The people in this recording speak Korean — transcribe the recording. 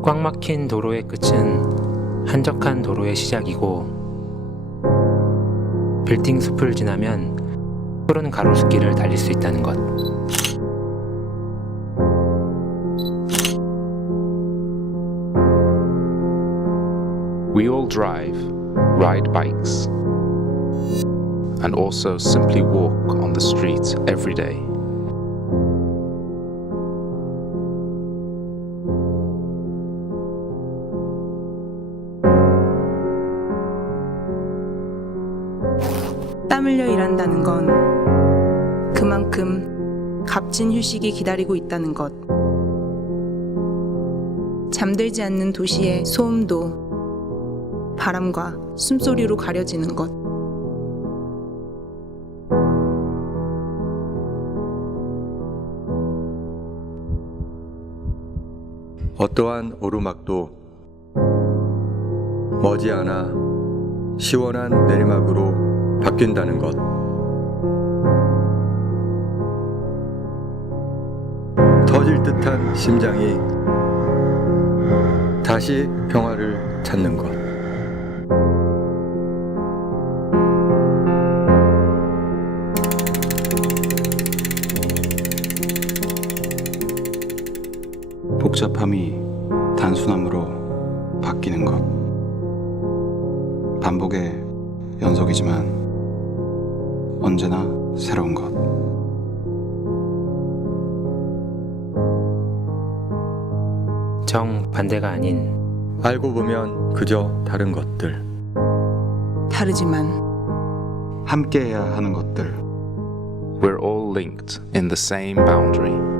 꽉 막힌 도로의 끝은 한적한 도로의 시작이고 빌딩 숲을 지나면 푸른 가로수길을 달릴 수 있다는 것. We all drive, ride bikes. And also simply walk on the streets every day. 땀 흘려 일한다는 건 그만큼 값진 휴식이 기다리고 있다는 것. 잠들지 않는 도시의 소음도 바람과 숨소리로 가려지는 것. 어떠한 오르막도 머지않아 시원한 내리막으로 바뀐다는 것. 터질 듯한 심장이 다시 평화를 찾는 것. 복잡함이 단순함으로 바뀌는 것. 반복의 연속이지만 언제나 새로운 것. 정 반대가 아닌 알고 보면 그저 다른 것들. 다르지만 함께해야 하는 것들. We're all linked in the same boundary.